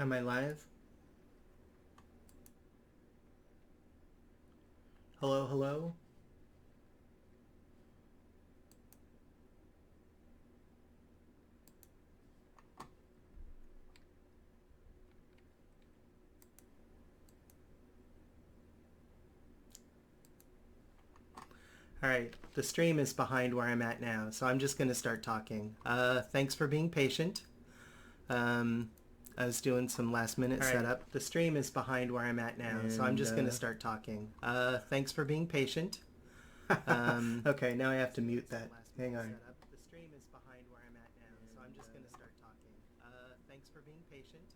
Am I live? Hello, hello? Alright, the stream is behind where I'm at now, so I'm just going to start talking. Thanks for being patient. I was doing some last minute setup. The stream is behind where I'm at now, so I'm just going to start talking. Thanks for being patient. Okay, now I have to mute that. Hang on. The stream is behind where I'm at now, so I'm just going to start talking. Thanks for being patient.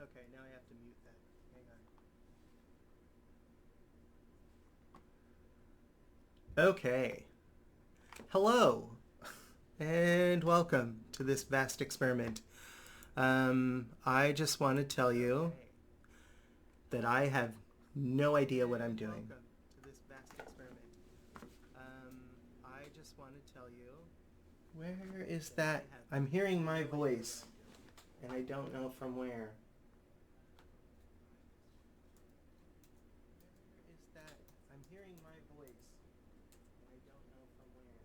Okay, now I have to mute that. Hang on. Okay. Hello, and welcome to this vast experiment. I just want to tell you that I have no idea what I'm doing. I just want to tell you, where is that? I'm hearing my voice, and I don't know from where. Where is that? I'm hearing my voice, and I don't know from where.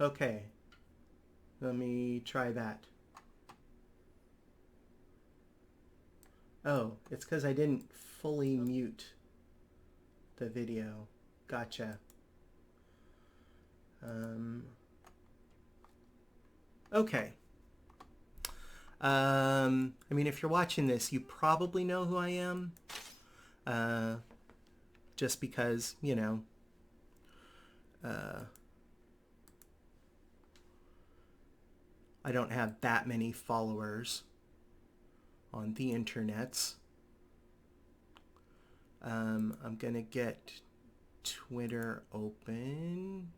Okay, let me try that. Oh, it's because I didn't fully mute the video. Gotcha. Okay. I mean, if you're watching this, you probably know who I am. Just because, you know, I don't have that many followers on the internets. I'm gonna get Twitter open.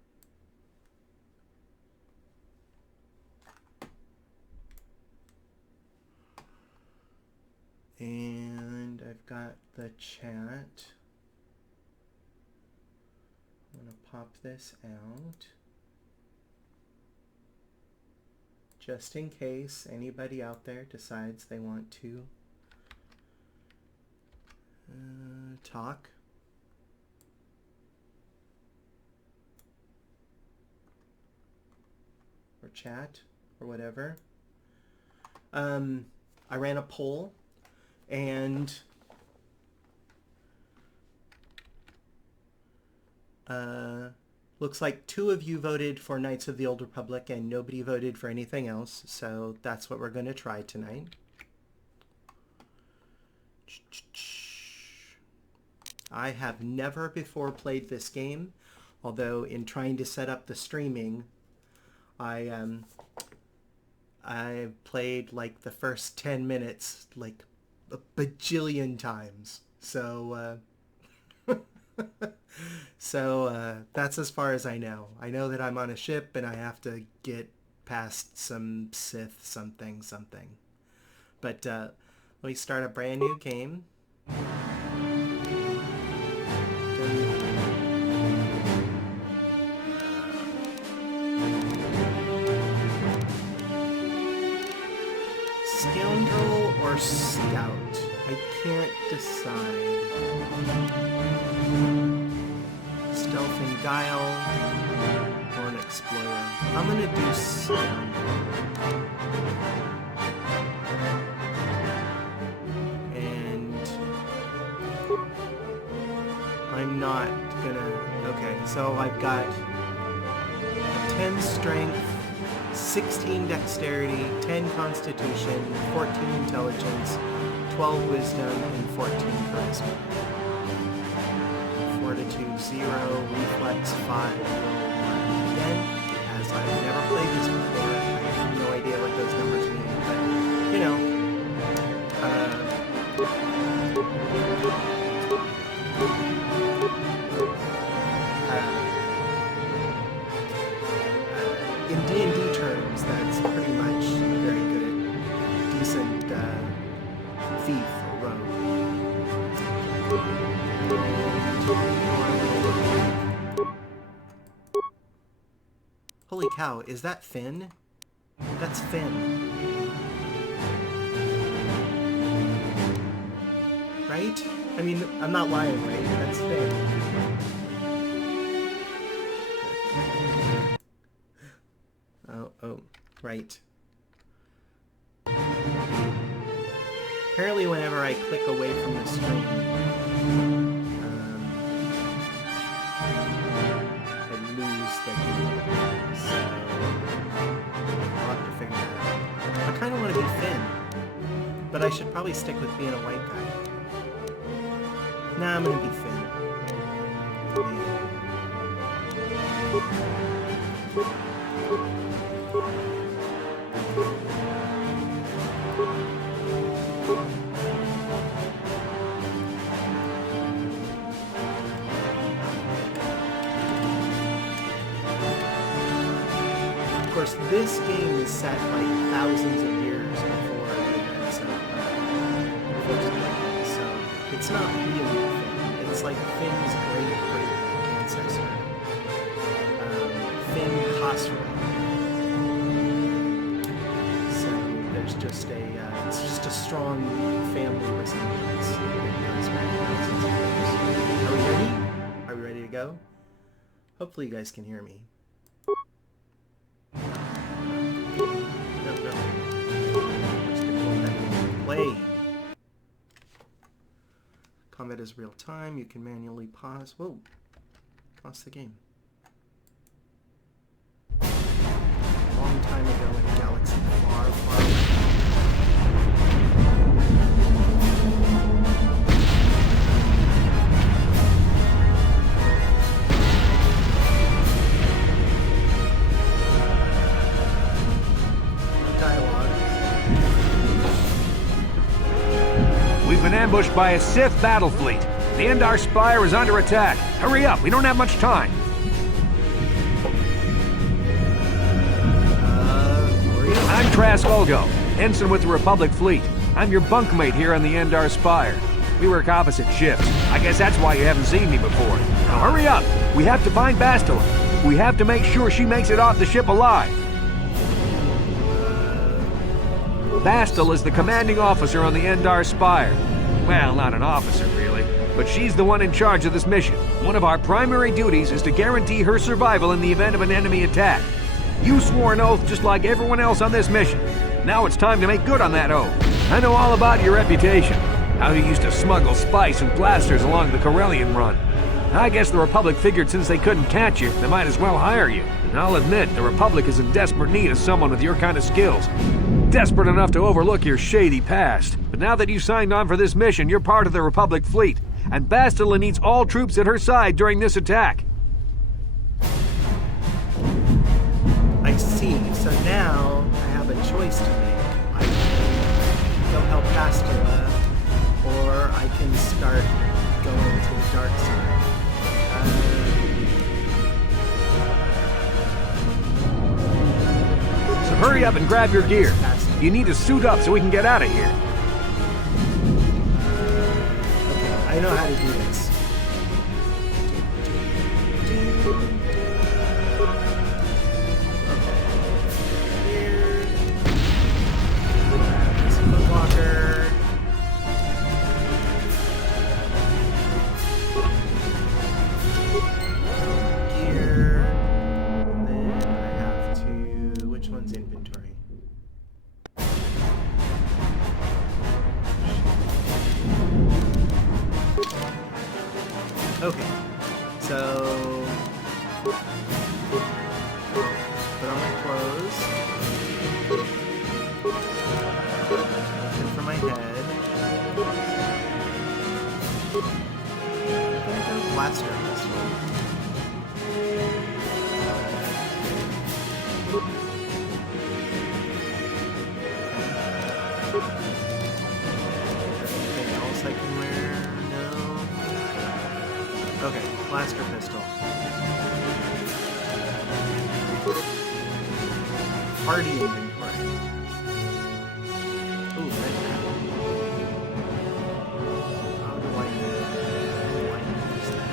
And I've got the chat. I'm gonna pop this out, just in case anybody out there decides they want to talk. Or chat, or whatever. I ran a poll, and looks like 2 of you voted for Knights of the Old Republic and nobody voted for anything else, so that's what we're going to try tonight. I have never before played this game, although in trying to set up the streaming, I played like the first 10 minutes like a bajillion times. So that's as far as I know. I know that I'm on a ship and I have to get past some Sith something. But let me start a brand new game. Scoundrel or Scout? I can't decide. Stealth and Guile or an Explorer. I'm gonna do Scoundrel. And I'm not gonna... Okay, so I've got a 10 Strength, 16 Dexterity, 10 Constitution, 14 Intelligence, 12 Wisdom, and 14 Charisma. Fortitude 0, Reflex 5, Again, as I've never played this before, I have no idea what those numbers mean, but, you know, in D&D terms, that's pretty much a very good, decent thief or rogue. Holy cow, is that Finn? That's Finn. Right? I mean, I'm not lying, right? That's Finn. Oh, right. Apparently whenever I click away from the screen, I lose the game. So I'll have to figure that out. I kind of want to be Finn, but I should probably stick with being a white guy. Nah, I'm going to be Finn. Of course, this game is set like thousands of years before the events of First Game, so it's not really Finn. It's like Finn's great ancestor, Finn KOTOR. So there's just it's just a strong family resemblance that goes back thousands of years. Are we ready? Are we ready to go? Hopefully you guys can hear me. Play. Combat is real time. You can manually pause. Whoa. Pause the game. A long time ago in a galaxy far, far away. We've been ambushed by a Sith battle fleet. The Endar Spire is under attack. Hurry up, we don't have much time. I'm Trask Olgo, ensign with the Republic fleet. I'm your bunkmate here on the Endar Spire. We work opposite shifts. I guess that's why you haven't seen me before. Now hurry up. We have to find Bastila. We have to make sure she makes it off the ship alive. Bastila is the commanding officer on the Endar Spire. Well, not an officer, really, but she's the one in charge of this mission. One of our primary duties is to guarantee her survival in the event of an enemy attack. You swore an oath just like everyone else on this mission. Now it's time to make good on that oath. I know all about your reputation, how you used to smuggle spice and blasters along the Corellian run. I guess the Republic figured since they couldn't catch you, they might as well hire you. And I'll admit, the Republic is in desperate need of someone with your kind of skills. Desperate enough to overlook your shady past. But now that you signed on for this mission, you're part of the Republic fleet. And Bastila needs all troops at her side during this attack. I see. So now I have a choice to make. I can go help Bastila, or I can start going to the dark side. So hurry up and grab your gear. You need to suit up so we can get out of here. Okay, I know how to do this. Footwalker. Gear. And then I have to... Which one's inventory? Okay. So... Put on my clothes. And for my head. I'm gonna go blaster pistol. Anything else I can wear? No. Okay, blaster pistol. Party inventory. Ooh, red hat. How do I use that?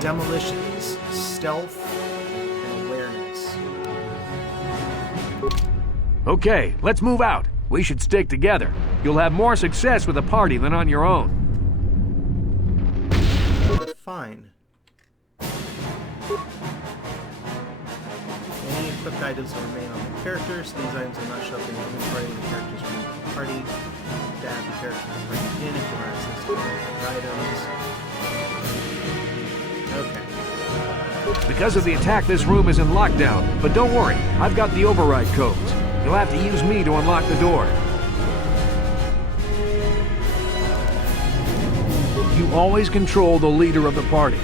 demolitions, stealth, and awareness. Okay, let's move out. We should stick together. You'll have more success with a party than on your own. Fine. Any equipped items will remain on the characters. These items will not show up in the inventory of the characters from the party. To add the character to bring it in if you want access to equipped items. Okay. Because of the attack, this room is in lockdown. But don't worry, I've got the override codes. You'll have to use me to unlock the door. You always control the leader of the party.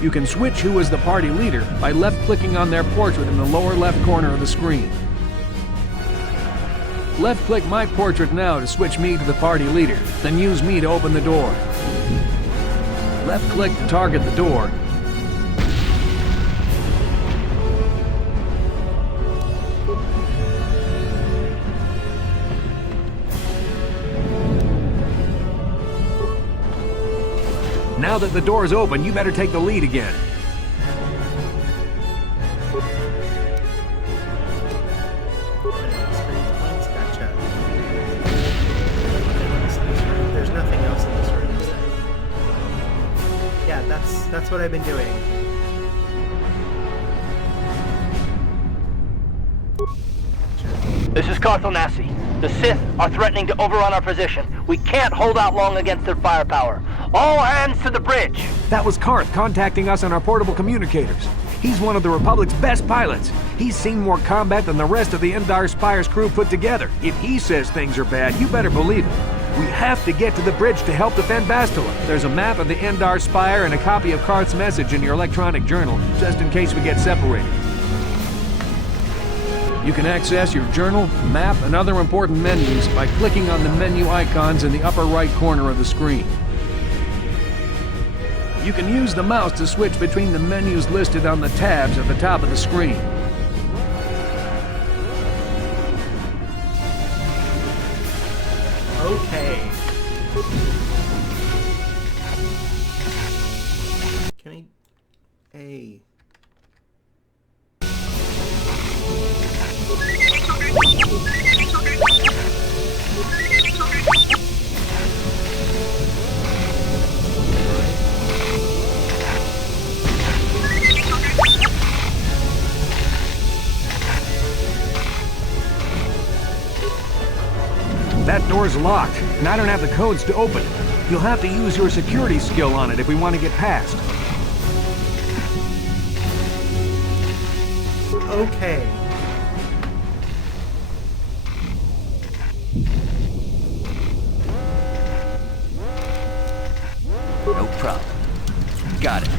You can switch who is the party leader by left-clicking on their portrait in the lower left corner of the screen. Left-click my portrait now to switch me to the party leader, then use me to open the door. Left-click to target the door. Now that the door is open, you better take the lead again. Gotcha. There's nothing else in this room, is there? Yeah, that's what I've been doing. This is Carthonasi. The Sith are threatening to overrun our position. We can't hold out long against their firepower. All hands to the bridge! That was Karth contacting us on our portable communicators. He's one of the Republic's best pilots. He's seen more combat than the rest of the Endar Spire's crew put together. If he says things are bad, you better believe it. We have to get to the bridge to help defend Bastila. There's a map of the Endar Spire and a copy of Karth's message in your electronic journal, just in case we get separated. You can access your journal, map, and other important menus by clicking on the menu icons in the upper right corner of the screen. You can use the mouse to switch between the menus listed on the tabs at the top of the screen. Okay. Can I... Hey. That door's locked, and I don't have the codes to open it. You'll have to use your security skill on it if we want to get past. Okay. No problem. Got it.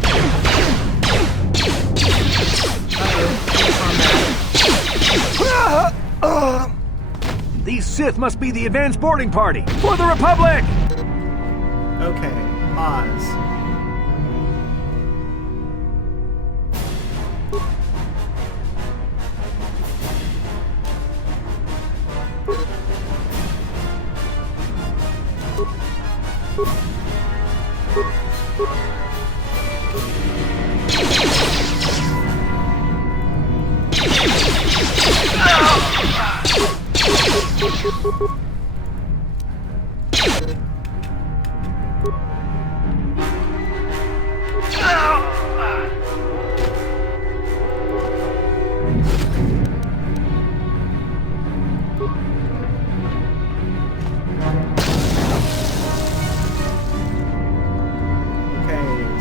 These Sith must be the advanced boarding party for the Republic! Okay. Pause.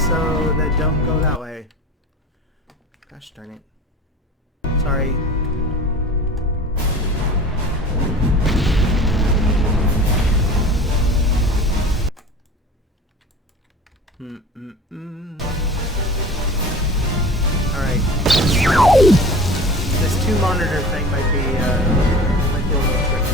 So that don't go that way. Gosh darn it. Sorry. Alright. This two monitor thing might be a little tricky.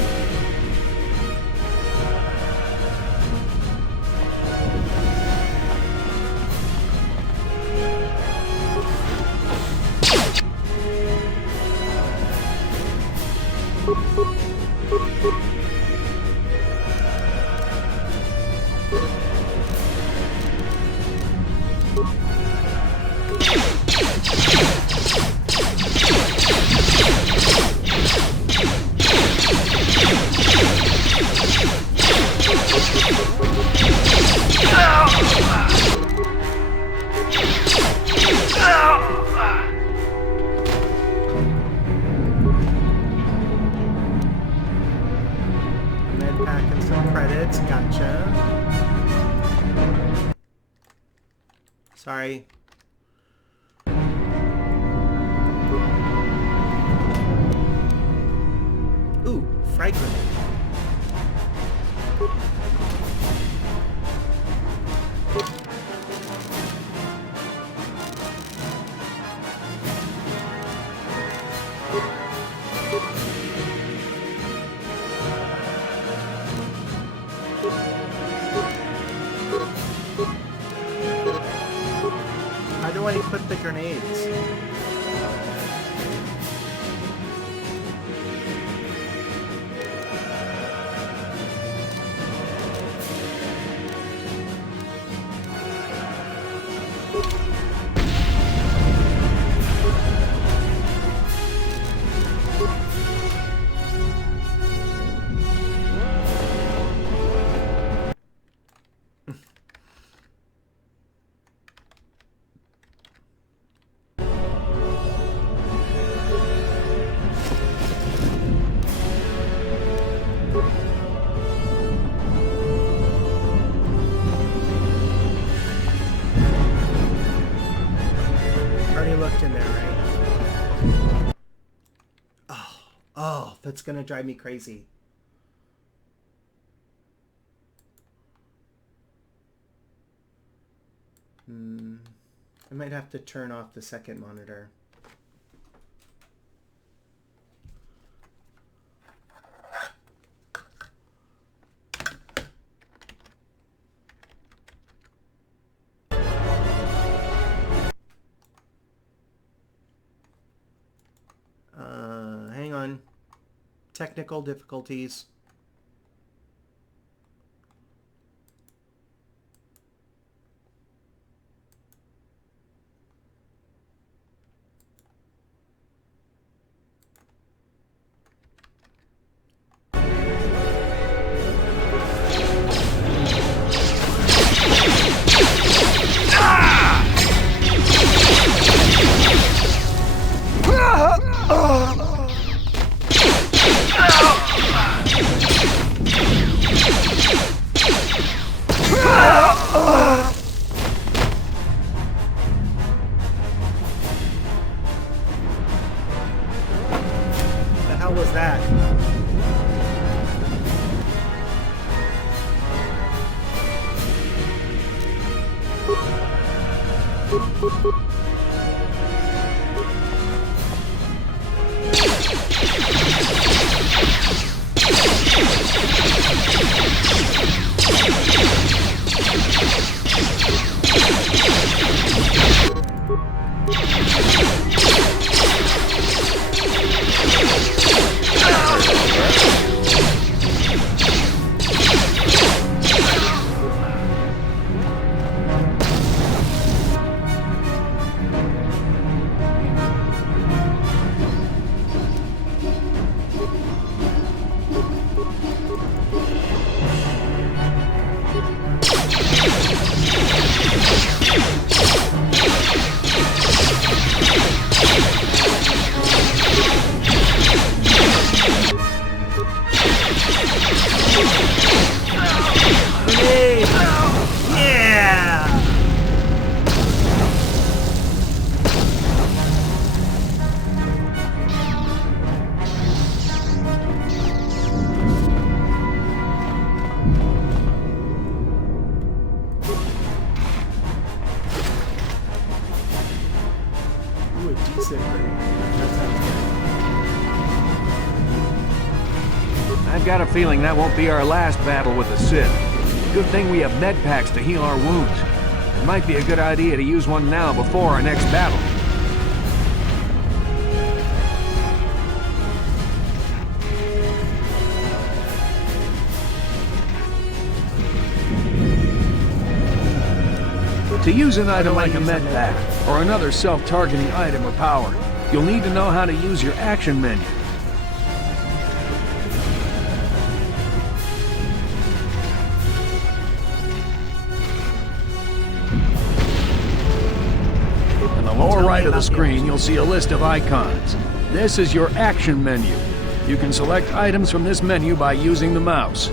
coordinates. Gotcha. Sorry. Ooh, frag grenade. How do I put the grenades? In there, right? Oh, that's gonna drive me crazy. I might have to turn off the second monitor. Hang on. Technical difficulties. Was that? I've got a feeling that won't be our last battle with the Sith. Good thing we have med packs to heal our wounds. It might be a good idea to use one now before our next battle. To use an item like a med pack, or another self-targeting item or power, you'll need to know how to use your action menu. In the lower right of the screen, you'll see a list of icons. This is your action menu. You can select items from this menu by using the mouse.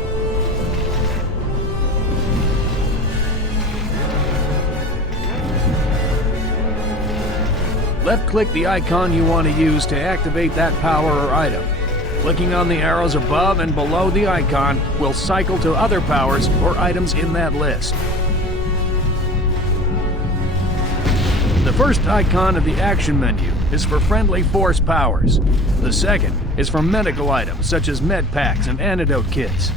Left-click the icon you want to use to activate that power or item. Clicking on the arrows above and below the icon will cycle to other powers or items in that list. The first icon of the action menu is for friendly force powers. The second is for medical items such as med packs and antidote kits.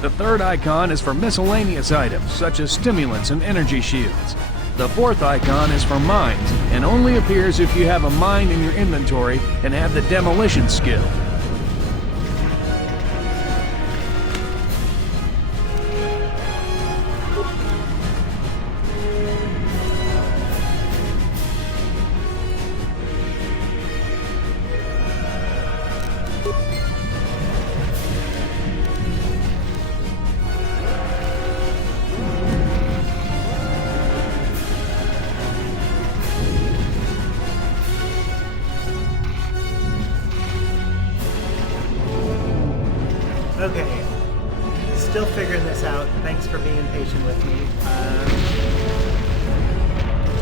The third icon is for miscellaneous items such as stimulants and energy shields. The fourth icon is for mines and only appears if you have a mine in your inventory and have the demolition skill. Okay, still figuring this out. Thanks for being patient with me.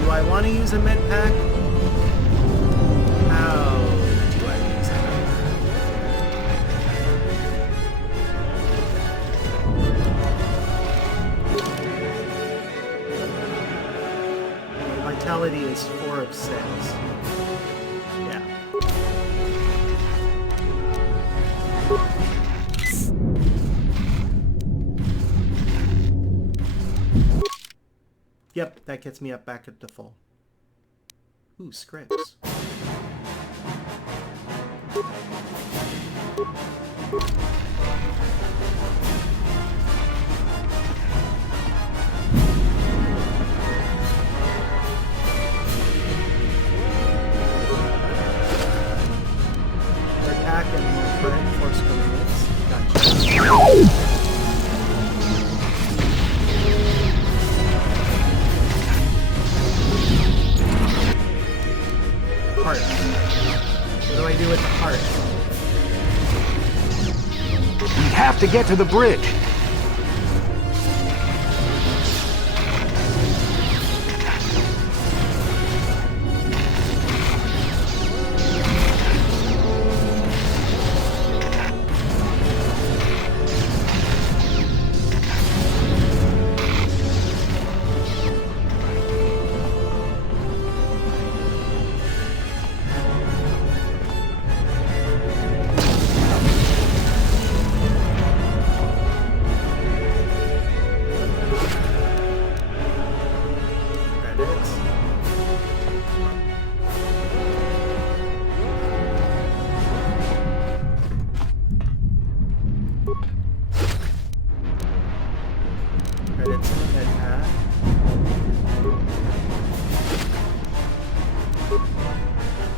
Do I want to use a med pack? How do I use it? Vitality is 4 of 6. Yeah. Yep, that gets me up back at the full. Ooh, scripts. Attack and more friend force grenades. Gotcha. Heart. What do I do with the heart? We have to get to the bridge.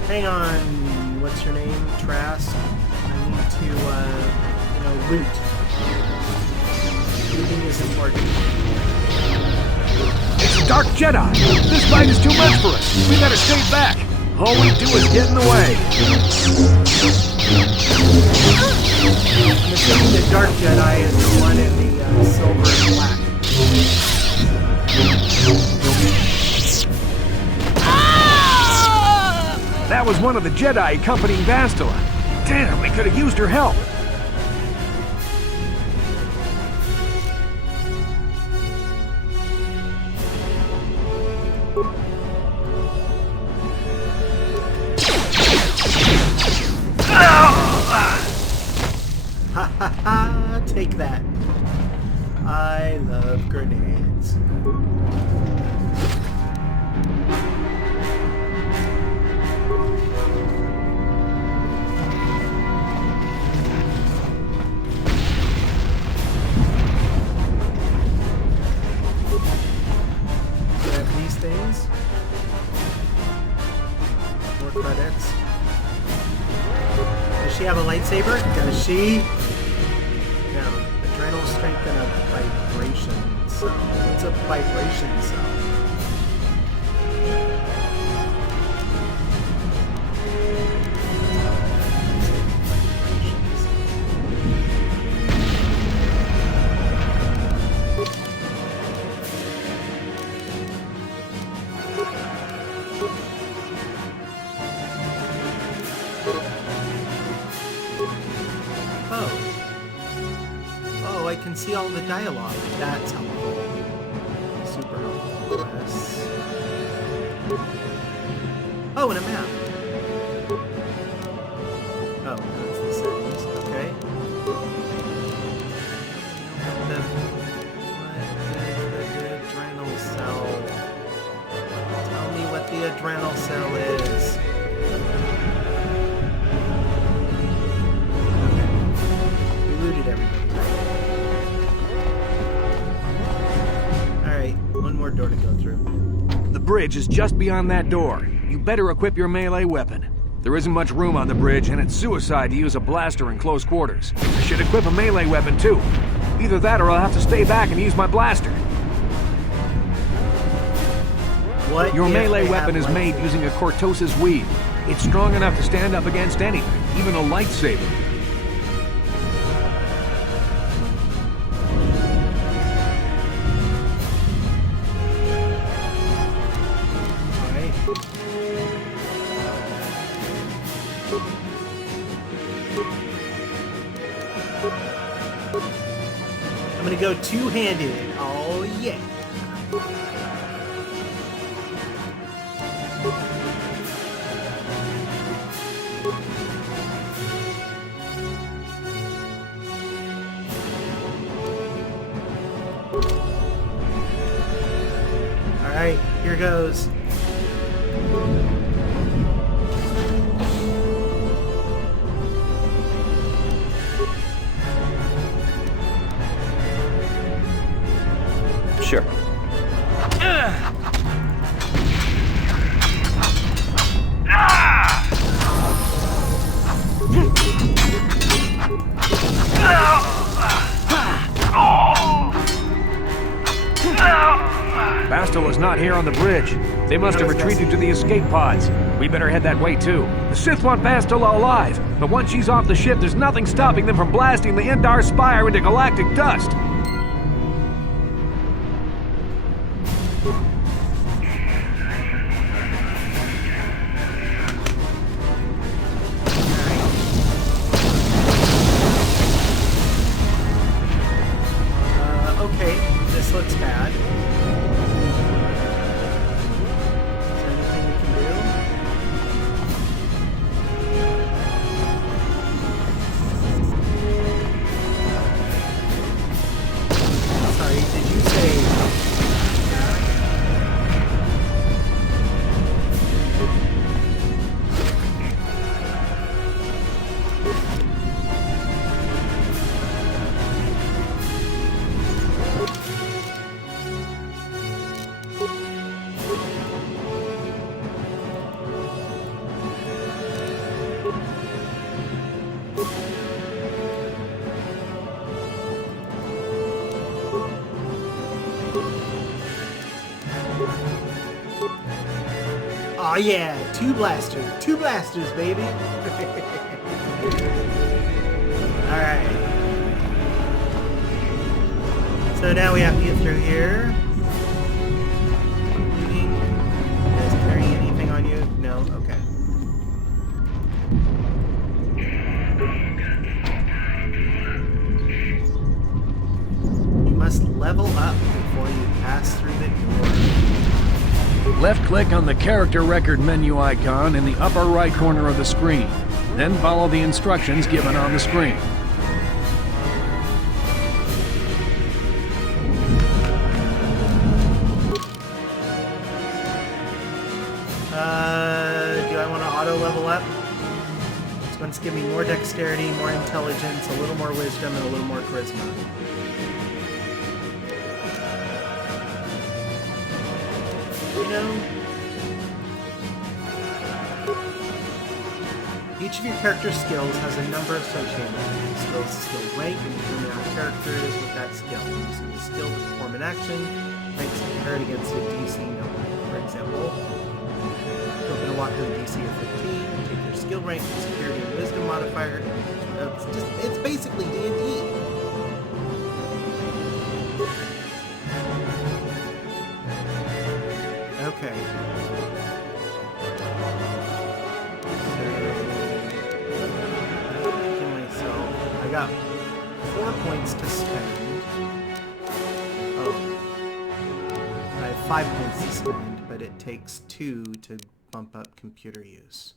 Hang on, what's your name? Trask? I need to, loot. Looting is important. It's a Dark Jedi! This fight is too much for us! We gotta stay back! All we do is get in the way! I'm assuming the Dark Jedi is the one in the silver and black. That was one of the Jedi accompanying Bastila. Damn, we could have used her help. Ha ha ha! Take that. I love grenades. Grab these things. More credits. Does she have a lightsaber? Does she? No. Adrenal strength and a vibration cell. What's a vibration cell? see all the dialogue. That's helpful. Super helpful. Yes. Oh, and a map. Oh, that's the settings. Okay. The adrenal cell. Tell me what the adrenal cell is. Okay. We looted everybody, right? Alright, one more door to go through. The bridge is just beyond that door. You better equip your melee weapon. There isn't much room on the bridge, and it's suicide to use a blaster in close quarters. I should equip a melee weapon, too. Either that or I'll have to stay back and use my blaster. What Your if melee they weapon have is made using a cortosis weave. It's strong enough to stand up against anything, even a lightsaber. Alright. I'm gonna go two-handed. Oh yeah. Alright, here goes. Sure. Bastel is not here on the bridge. They must have retreated to the escape pods. We better head that way too. The Sith want Bastila alive, but once she's off the ship, there's nothing stopping them from blasting the Endar Spire into galactic dust. Okay, this looks bad. Is there anything we can do? Sorry, did you say... Oh yeah, two blasters, baby. Alright. So now we have to get through here. You guys carrying anything on you? No? Okay. You must level up before you pass through the door. Left-click on the character record menu icon in the upper right corner of the screen. Then follow the instructions given on the screen. Do I want to auto-level up? This one's give me more dexterity, more intelligence, a little more wisdom, and a little more charisma. You know, each of your character's skills has a number associated with it. Skills, skill rank, and determine how a character is with that skill. Using the skill to perform an action, ranks compared against a DC number. For example, open a walk to a DC of 15, take your skill rank, security, and wisdom modifier. It's basically D&D. Okay. Give myself... I got 4 points to spend. 5 points to spend, but it takes 2 to bump up computer use.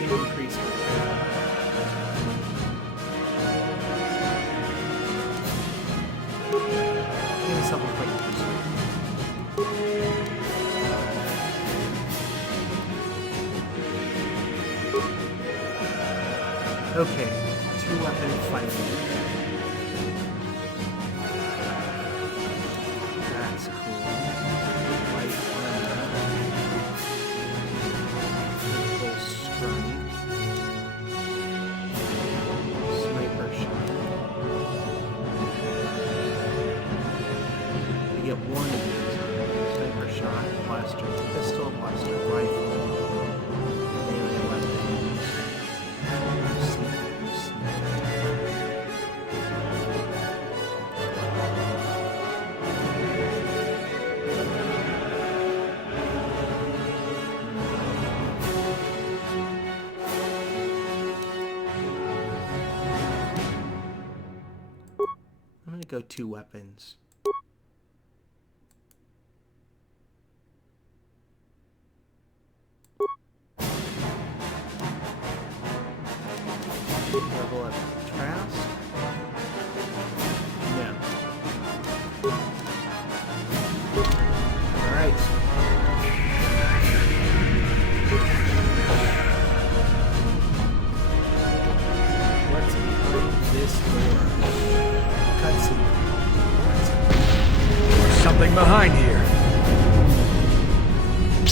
Increase repair. Give me something quick. Okay, 2-weapon fighting. That's cool. Light armor. Full strength. Sniper shot. You get one of these. Sniper shot, blaster pistol, blaster rifle, melee weapons, sneakers. I'm gonna go 2 weapons. Level up Trask? No. Alright. What's behind this door? Cutscene. There's something behind here.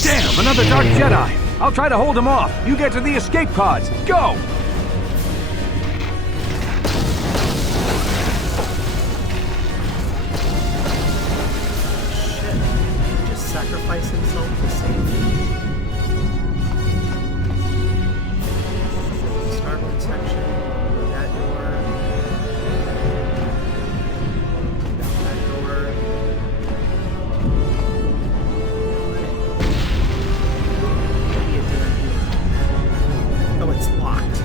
Damn, another Dark Jedi! I'll try to hold him off. You get to the escape pods. Go! Sacrifice himself to save me. Starboard section. Go that door. Down that door. Maybe it's down here. Oh, it's locked.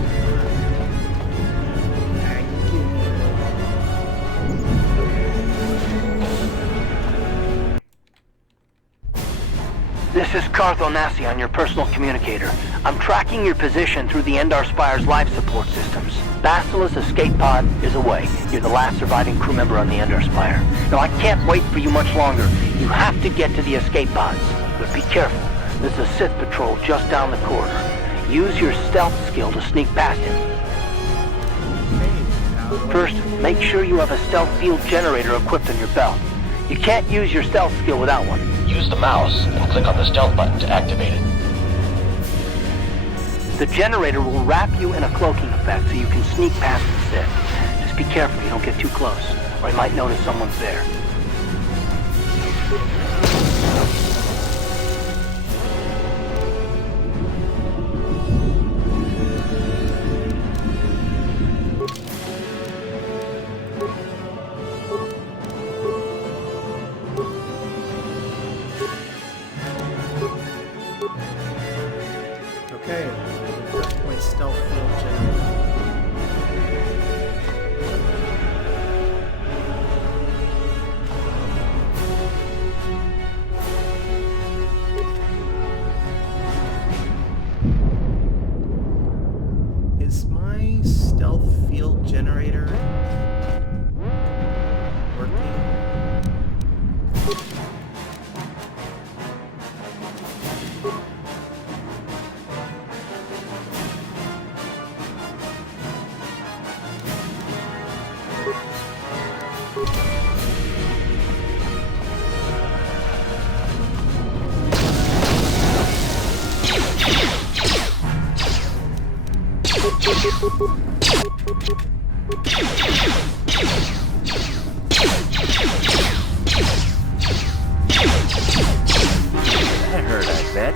This is Cartho Nassi on your personal communicator. I'm tracking your position through the Endar Spire's life support systems. Basila's escape pod is away. You're the last surviving crew member on the Endar Spire. Now, I can't wait for you much longer. You have to get to the escape pods. But be careful. There's a Sith patrol just down the corridor. Use your stealth skill to sneak past him. First, make sure you have a stealth field generator equipped on your belt. You can't use your stealth skill without one. Use the mouse and click on the stealth button to activate it. The generator will wrap you in a cloaking effect so you can sneak past the Sith. Just be careful you don't get too close, or you might notice someone's there. Okay, that's my stealth field generator. Is my stealth field generator working? That hurt, I bet.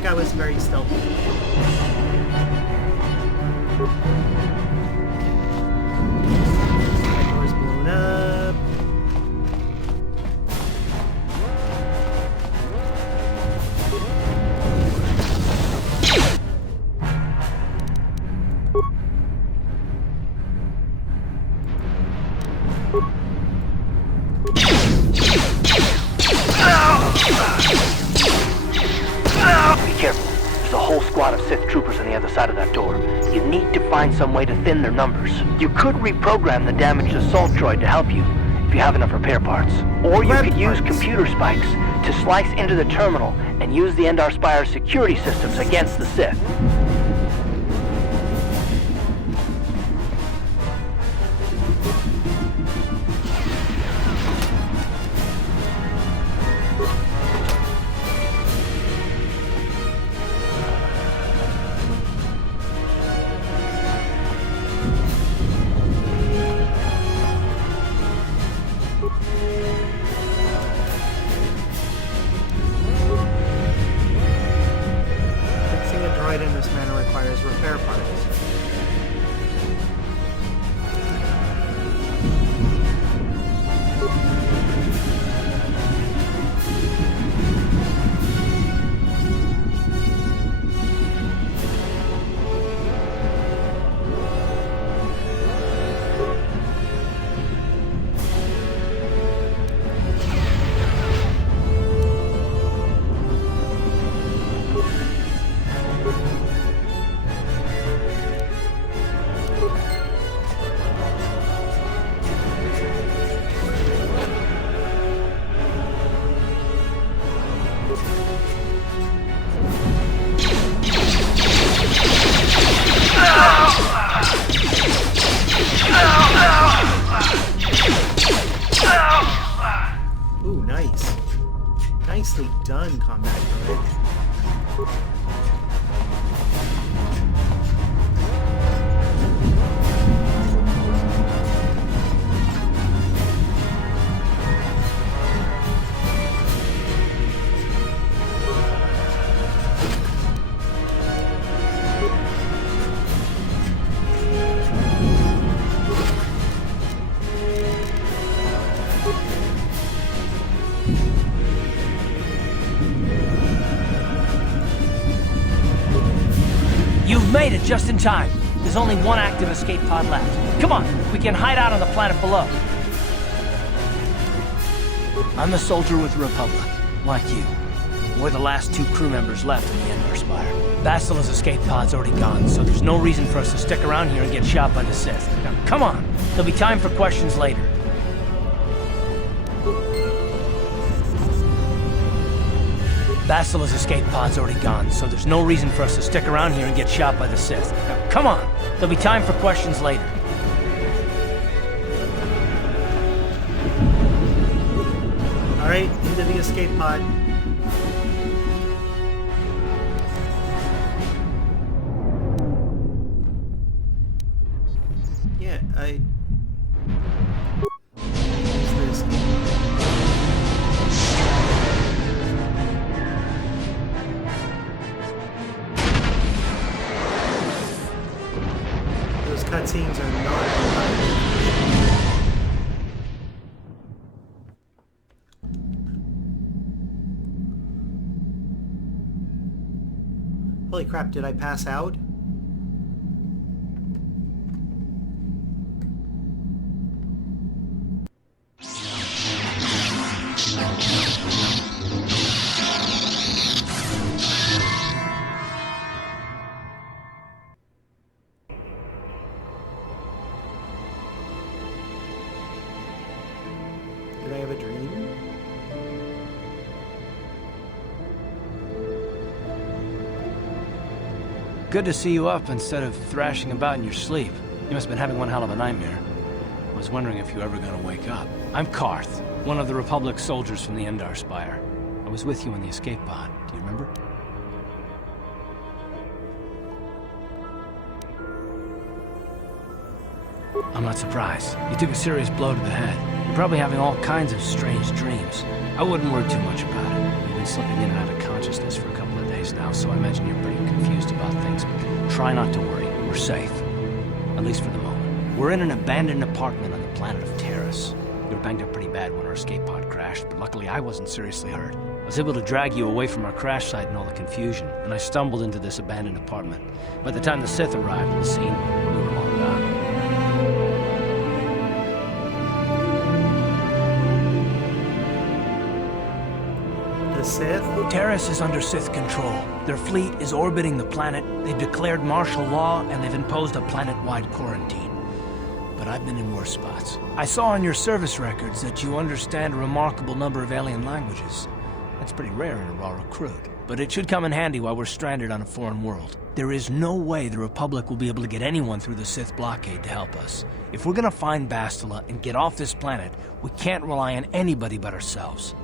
think I was very stealthy. That door's blown up. Be careful. There's a whole squad of Sith troopers on the other side of that door. You need to find some way to thin their numbers. You could reprogram the damaged assault droid to help you, if you have enough repair parts. Or you could use computer spikes to slice into the terminal and use the Endar Spire's security systems against the Sith. Fixing a droid in this manner requires repair parts. Ooh, nice. Nicely done, combat droid. You've made it just in time. There's only one active escape pod left. Come on, we can hide out on the planet below. I'm a soldier with the Republic, like you. We're the last two crew members left in the Endar Spire. Bastila's escape pod's already gone, so there's no reason for us to stick around here and get shot by the Sith. Now, come on. There'll be time for questions later. Bastila's escape pod's already gone, so there's no reason for us to stick around here and get shot by the Sith. Now, come on. There'll be time for questions later. Alright, into the escape pod. Yeah, What's this? Those cutscenes are not. Holy crap, did I pass out? Did I have a dream? Good to see you up instead of thrashing about in your sleep. You must have been having one hell of a nightmare. I was wondering if you were ever gonna wake up. I'm Karth, one of the Republic soldiers from the Endar Spire. I was with you in the escape pod. Do you remember? I'm not surprised. You took a serious blow to the head. You're probably having all kinds of strange dreams. I wouldn't worry too much about it. been slipping in and out of consciousness for a couple of days now, so I imagine you're pretty confused about things. But try not to worry. We're safe. At least for the moment. We're in an abandoned apartment on the planet of Terrace. We were banged up pretty bad when our escape pod crashed, but luckily I wasn't seriously hurt. I was able to drag you away from our crash site and all the confusion, and I stumbled into this abandoned apartment. By the time the Sith arrived on the scene, we were long gone. The Sith? Terrace is under Sith control. Their fleet is orbiting the planet, they've declared martial law, and they've imposed a planet-wide quarantine. But I've been in worse spots. I saw on your service records that you understand a remarkable number of alien languages. That's pretty rare in a raw recruit. But it should come in handy while we're stranded on a foreign world. There is no way the Republic will be able to get anyone through the Sith blockade to help us. If we're gonna find Bastila and get off this planet, we can't rely on anybody but ourselves.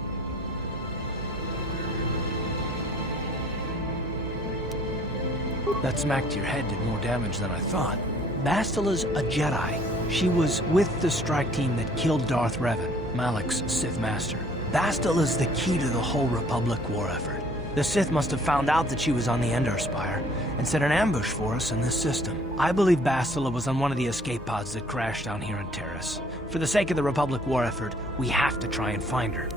That smack to your head did more damage than I thought. Bastila's a Jedi. She was with the strike team that killed Darth Revan, Malak's Sith Master. Bastila's the key to the whole Republic war effort. The Sith must have found out that she was on the Endar Spire and set an ambush for us in this system. I believe Bastila was on one of the escape pods that crashed down here in Terrace. For the sake of the Republic war effort, we have to try and find her.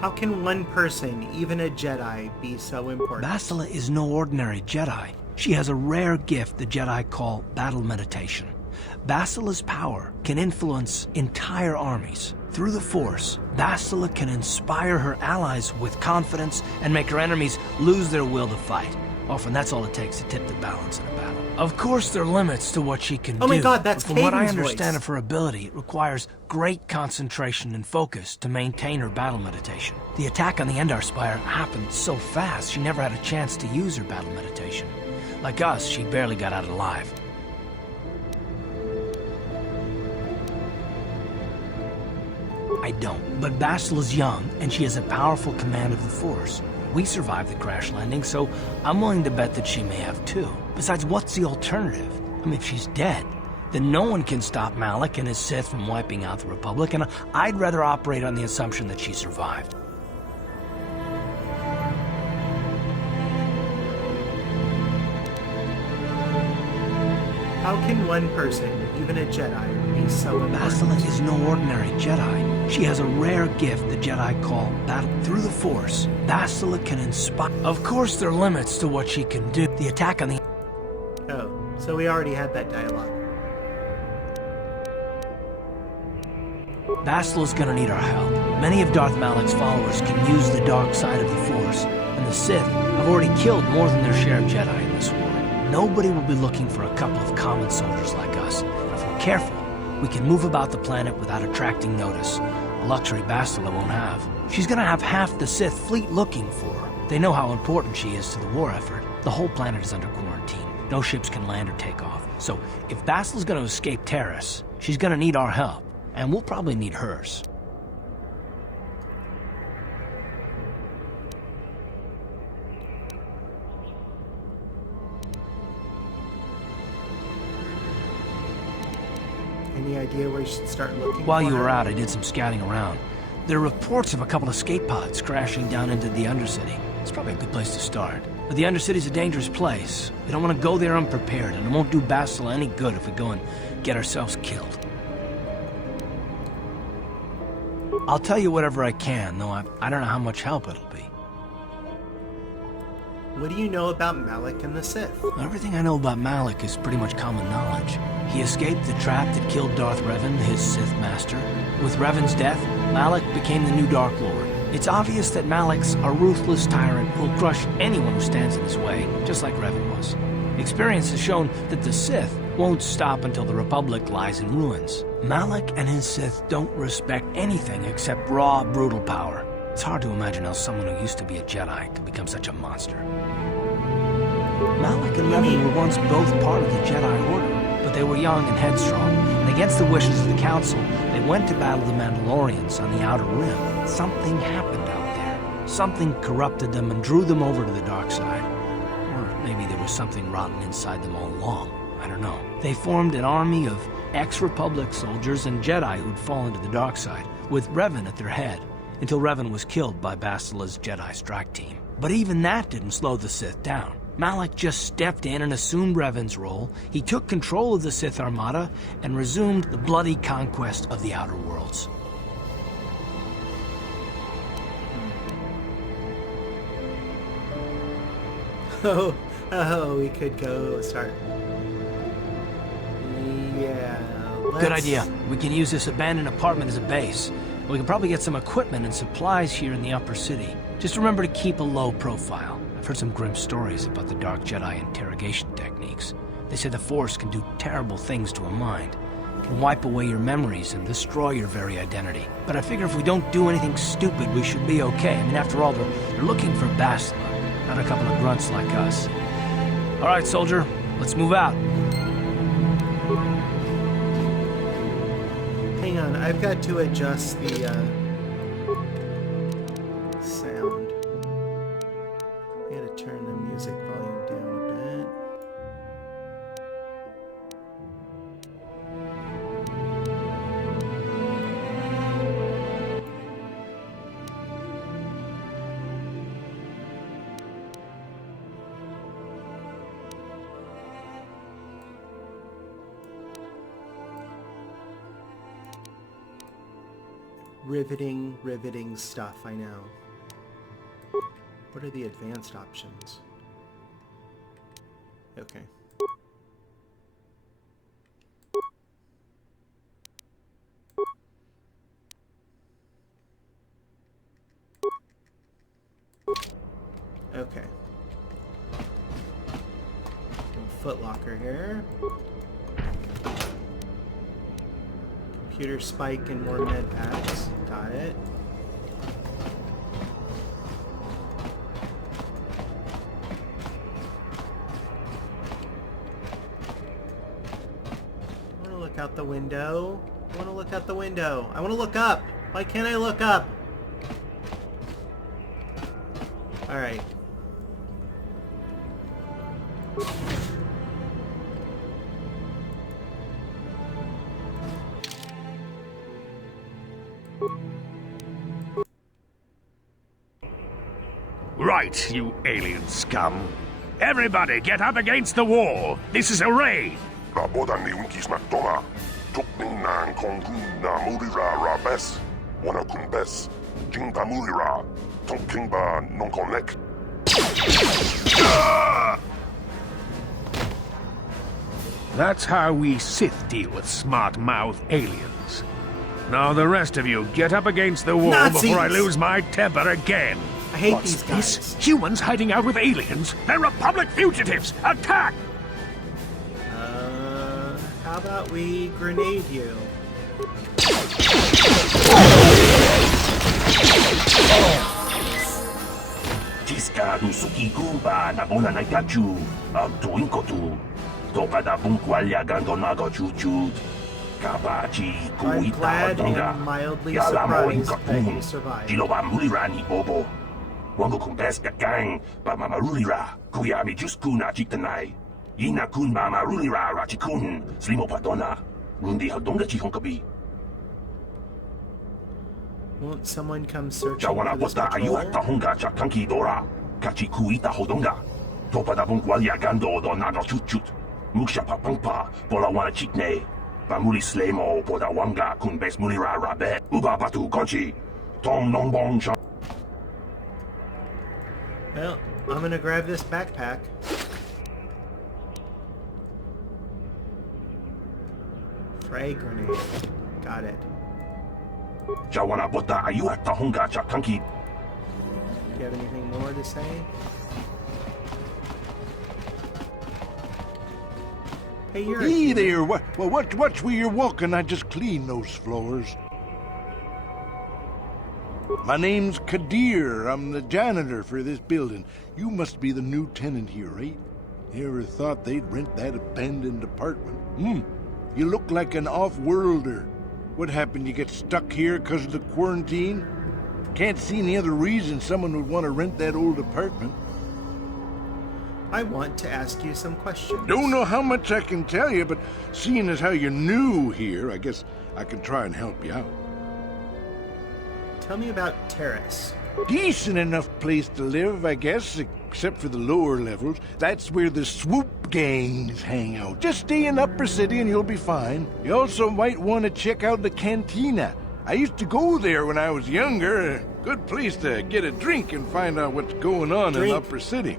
How can one person, even a Jedi, be so important? Bastila is no ordinary Jedi. She has a rare gift the Jedi call battle meditation. Bastila's power can influence entire armies. Through the Force, Bastila can inspire her allies with confidence and make her enemies lose their will to fight. Often that's all it takes to tip the balance in a battle. Of course, there are limits to what she can do. Oh my god, that's From what I Caden's understand voice. of her ability, it requires great concentration and focus to maintain her battle meditation. The attack on the Endar Spire happened so fast, she never had a chance to use her battle meditation. Like us, she barely got out alive. I don't, but Bastila's young, and she has a powerful command of the Force. We survived the crash landing, so I'm willing to bet that she may have too. Besides, what's the alternative? I mean, if she's dead, then no one can stop Malak and his Sith from wiping out the Republic, and I'd rather operate on the assumption that she survived. How can one person, even a Jedi, be so important? Bastila is no ordinary Jedi. She has a rare gift the Jedi call battle. Through the Force, Bastila can inspire. Of course, there are limits to what she can do. The attack on the... Oh, so we already had that dialogue. Bastila's gonna need our help. Many of Darth Malak's followers can use the dark side of the Force, and the Sith have already killed more than their share of Jedi in this war. Nobody will be looking for a couple of common soldiers like us. If we're careful, we can move about the planet without attracting notice, a luxury Bastila won't have. She's gonna have half the Sith fleet looking for her. They know how important she is to the war effort. The whole planet is under quarantine. No ships can land or take off. So if Bastila's gonna escape Terrace, she's gonna need our help, and we'll probably need hers. Any idea where you should start looking While for you her? were out, I did some scouting around. There are reports of a couple of escape pods crashing down into the Undercity. It's probably a good place to start. But the Undercity's a dangerous place. We don't want to go there unprepared, and it won't do Bastila any good if we go and get ourselves killed. I'll tell you whatever I can, though I don't know how much help it'll be. What do you know about Malik and the Sith? Everything I know about Malik is pretty much common knowledge. He escaped the trap that killed Darth Revan, his Sith master. With Revan's death, Malik became the new Dark Lord. It's obvious that Malik's a ruthless tyrant who'll crush anyone who stands in his way, just like Revan was. Experience has shown that the Sith won't stop until the Republic lies in ruins. Malik and his Sith don't respect anything except raw, brutal power. It's hard to imagine how someone who used to be a Jedi could become such a monster. Malik and Revan were once both part of the Jedi Order, but they were young and headstrong, and against the wishes of the Council, they went to battle the Mandalorians on the Outer Rim. Something happened out there. Something corrupted them and drew them over to the dark side. Or maybe there was something rotten inside them all along. I don't know. They formed an army of ex-Republic soldiers and Jedi who'd fallen to the dark side, with Revan at their head, until Revan was killed by Bastila's Jedi strike team. But even that didn't slow the Sith down. Malik just stepped in and assumed Revan's role. He took control of the Sith Armada and resumed the bloody conquest of the Outer Worlds. Oh, we could go start. Yeah. Good idea. We can use this abandoned apartment as a base. We can probably get some equipment and supplies here in the upper city. Just remember to keep a low profile. I've heard some grim stories about the Dark Jedi interrogation techniques. They say the Force can do terrible things to a mind. It can wipe away your memories and destroy your very identity. But I figure if we don't do anything stupid, we should be okay. I mean, after all, they're looking for Bastila, not a couple of grunts like us. All right, soldier, let's move out. Hang on, I've got to adjust the sound. I gotta turn the music volume down a bit. Riveting stuff, I know. What are the advanced options? Okay. Okay. Footlocker here. Computer spike and more med packs. Got it. I want to look out the window. I want to look out the window. I want to look up. Why can't I look up? All right. Right, you alien scum. Everybody get up against the wall. This is a raid. Rabodan ni unkis McDonough. Tukning nang kong na murira rabes. Wana kumbes. Jingba murira. Tonkingba non connect. That's how we Sith deal with smart-mouth aliens. Now the rest of you get up against the wall Nazis! before I lose my temper again. I hate What's these guys. this? Humans hiding out with aliens? They're Republic fugitives! Attack! How about we grenade you? Tiska nusuki kumba na bona na gachu. Tuin kotu. Topa da bunkwalya gandonago chuchut. Kabachi I'm kuita glad hodonga. and mildly Yala mo in surprised that you kapun. survived. Jiloba mulirani bobo. Wango kumbes gang. Ba mama rulira. Kuyami juskuna chiktanai. Yina kun mama rulira rachikun. Slimo padona. Rundi hodonga chihonkabi. Won't someone come searching Jawana for this bota ayu patrol? tahonga cha kanki dora. Kachi kuita hodonga. Topa da bunkwalya gando do nago chuchut. Muksha papangpa. Pola wana chikne. Pamuli slemo poda wanga kun bes mulira rabe. Uba patu konchi. Tong nongbong cha. Well, I'm gonna grab this backpack. Frag grenade. Got it. Jawana bota ayu at tahunga chatanki. Do you have anything more to say? Hey, you're Hey there, watch where you're walking. I just cleaned those floors. My name's Kadir. I'm the janitor for this building. You must be the new tenant here, right? You ever thought they'd rent that abandoned apartment? You look like an off-worlder. What happened? You get stuck here because of the quarantine? Can't see any other reason someone would want to rent that old apartment. I want to ask you some questions. Don't know how much I can tell you, but seeing as how you're new here, I guess I can try and help you out. Tell me about Terrace. Decent enough place to live, I guess, except for the lower levels. That's where the swoop gangs hang out. Just stay in Upper City and you'll be fine. You also might want to check out the cantina. I used to go there when I was younger. A good place to get a drink and find out what's going on in Upper City.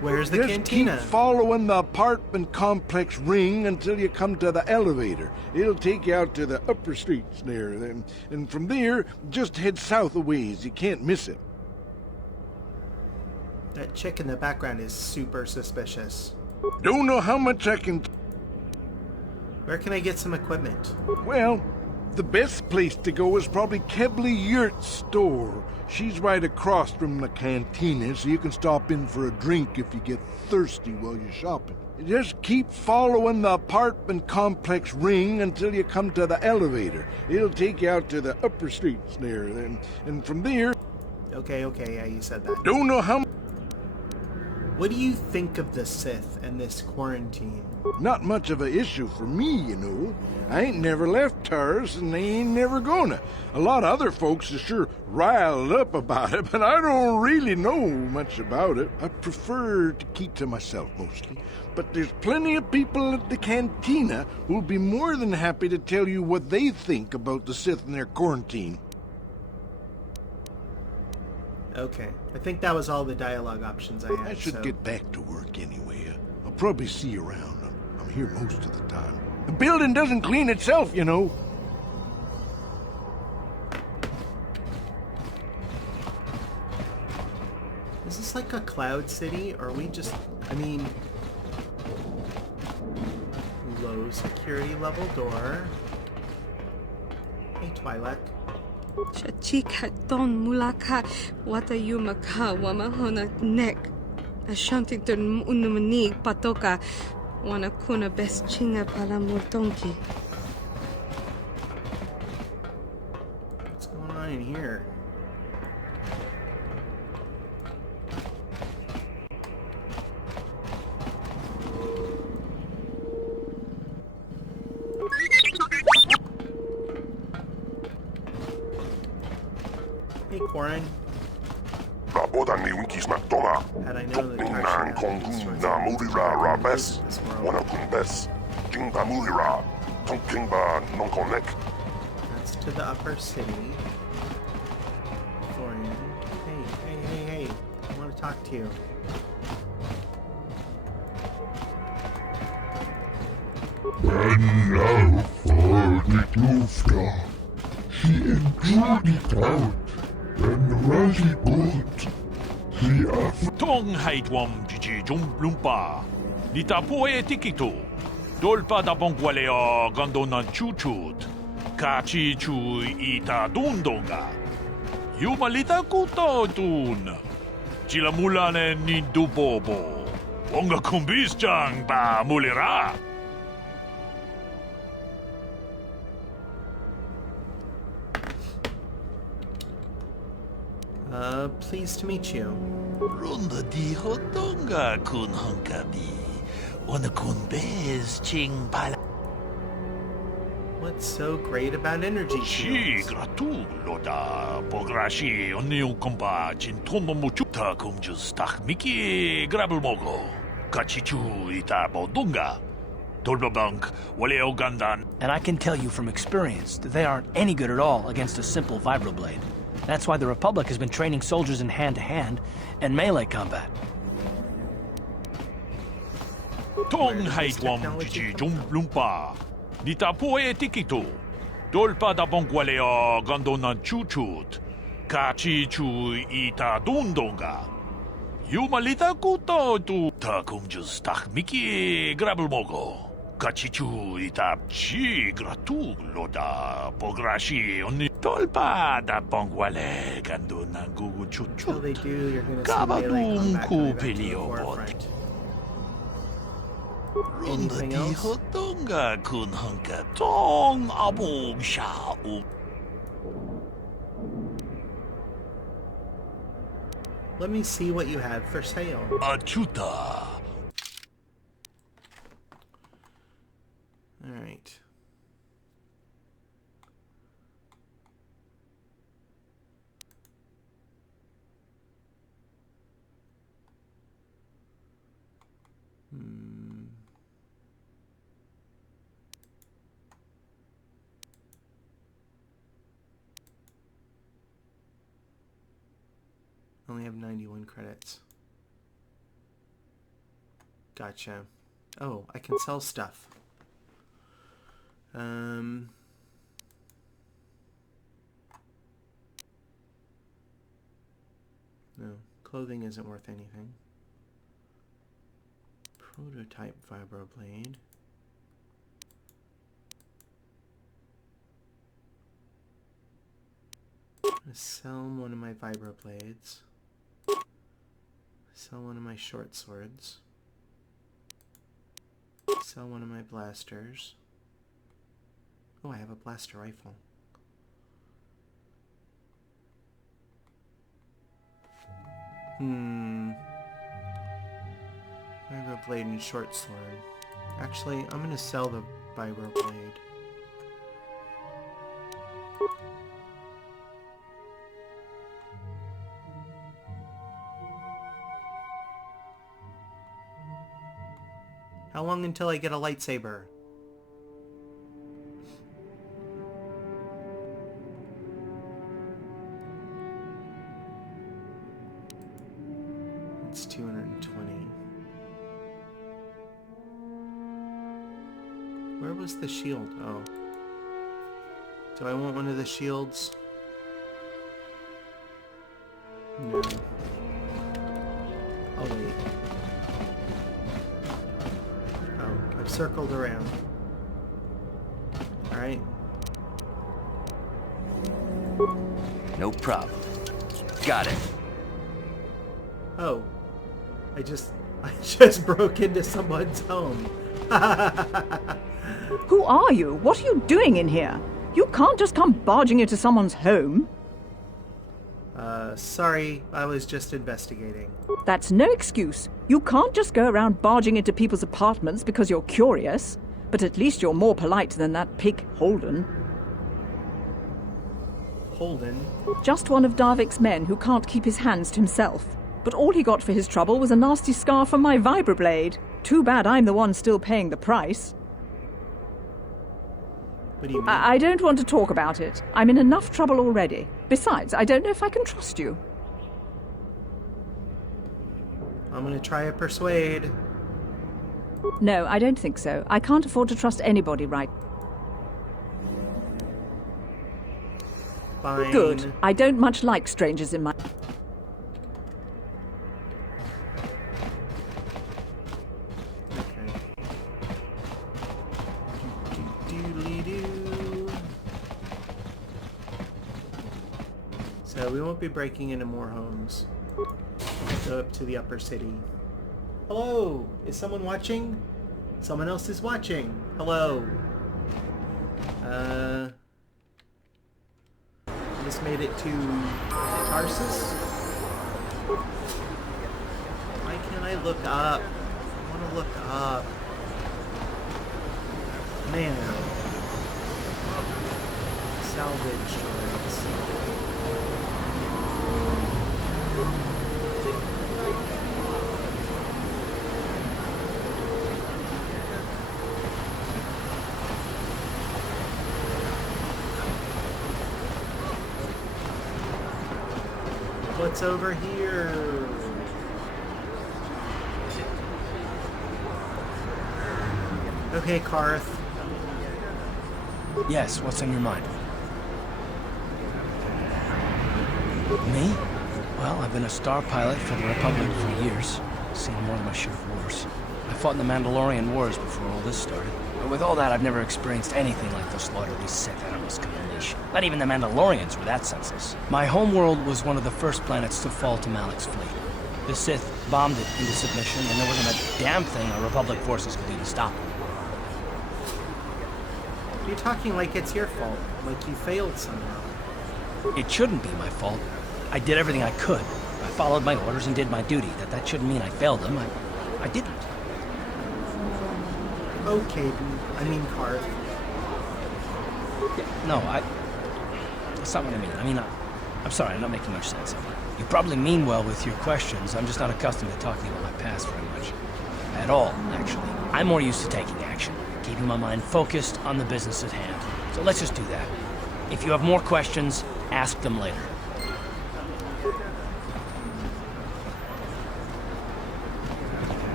Where's the Just cantina? keep following the apartment complex ring until you come to the elevator. It'll take you out to the upper streets there. And from there, just head south a ways. You can't miss it. That chick in the background is super suspicious. Don't know how much I can... Where can I get some equipment? Well, the best place to go is probably Kebley Yurt's store. She's right across from the cantina, so you can stop in for a drink if you get thirsty while you're shopping. Just keep following the apartment complex ring until you come to the elevator. It'll take you out to the upper streets there, and from there... Okay, yeah, you said that. Don't know how... What do you think of the Sith and this quarantine? Not much of an issue for me, you know. I ain't never left Taurus, and they ain't never gonna. A lot of other folks are sure riled up about it, but I don't really know much about it. I prefer to keep to myself mostly. But there's plenty of people at the cantina who'll be more than happy to tell you what they think about the Sith and their quarantine. Okay, I think that was all the dialogue options I had. I should get back to work anyway. I'll probably see you around. I'm here most of the time. The building doesn't clean itself, you know. Is this like a cloud city, or are we just... I mean... Low security level door. Hey, Twi'lek. Chachika don mulaka watayumaka wamahona nek. Ashantington unumanig patoka wanakuna best chinga palamurtonki. What's going on in here? Hey, Quarren. Had I known the direction that's to the upper city. Florian. Hey. I want to talk to you. And now for the Dufta. She enjoyed it out and Razi bought the Afro. Tong haitwam jiji lumpa. Nita poe tikito. Dolpa da bongwaleo gandona chuchut. Kachi chu ita dundonga. Yumalita kuto tun. Chilamulane ni dubobo. Onga kumbis ba mulira. Pleased to meet you. Runda di hotonga kun honkabi. Wana kun bez ching pala. What's so great about energy Shi shields? gratu loda pograshi oniu kompa chin tono muchuta kumjus tak miki grabel mogo. Kachichu ita bodunga. Dolbabank waleo gandan. And I can tell you from experience that they aren't any good at all against a simple vibroblade. That's why the Republic has been training soldiers in hand-to-hand and melee combat. Tong haitwam chichi lumpa. Nita poe tikito. Dolpa da bongwaleo gondona chuchut. Kachi chu ita dundonga. Yumalita kuto tu ta kumjus tak miki grabelmogo. Kachi chu ita chi gratu loda pograshi oni dolpa da bongwale gandona gugu chuchu. Until they do, you're going to see melee combat coming back to the forefront. Anything else? Hotonga kun hunka tong abong sha. Let me see what you have for sale. Achuta. All right. Only have 91 credits. Gotcha. Oh, I can sell stuff. No, clothing isn't worth anything. Prototype vibroblade. I'm gonna sell one of my vibroblades. Sell one of my short swords. Sell one of my blasters. Oh, I have a blaster rifle. Vibroblade and short sword. Actually, I'm gonna sell the vibroblade. How long until I get a lightsaber? It's 220. Where was the shield? Oh. Do I want one of the shields? No. I'll wait. Circled around. Alright. No problem. Got it. Oh. I just broke into someone's home. Who are you? What are you doing in here? You can't just come barging into someone's home. Sorry, I was just investigating. That's no excuse. You can't just go around barging into people's apartments because you're curious. But at least you're more polite than that pig Holden. Holden? Just one of Darvik's men who can't keep his hands to himself. But all he got for his trouble was a nasty scar from my vibroblade. Too bad I'm the one still paying the price. What do you mean? I don't want to talk about it. I'm in enough trouble already. Besides, I don't know if I can trust you. I'm gonna try a persuade. No, I don't think so. I can't afford to trust anybody right. Fine. Good. I don't much like strangers in my... So we won't be breaking into more homes. Go up to the upper city. Hello! Is someone watching? Someone else is watching. Hello. Just made it to Tarsus? Why can't I look up? I want to look up. Man. Salvage droids. what's over here. Okay, Karth. Yes, what's on your mind? Me? Well, I've been a star pilot for the Republic for years. Seen more than my share of wars. I fought in the Mandalorian Wars before all this started. But with all that, I've never experienced anything like the slaughter these Sith animals can unleash. Not even the Mandalorians were that senseless. My homeworld was one of the first planets to fall to Malik's fleet. The Sith bombed it into submission, and there wasn't a damn thing our Republic forces could do to stop it. You're talking like it's your fault, like you failed somehow. It shouldn't be my fault. I did everything I could. I followed my orders and did my duty. That shouldn't mean I failed them. I didn't. Okay, I mean, Karth. No, that's not what I mean. I mean, I'm sorry, I'm not making much sense. You probably mean well with your questions. I'm just not accustomed to talking about my past very much. At all, actually. I'm more used to taking action, keeping my mind focused on the business at hand. So let's just do that. If you have more questions, ask them later.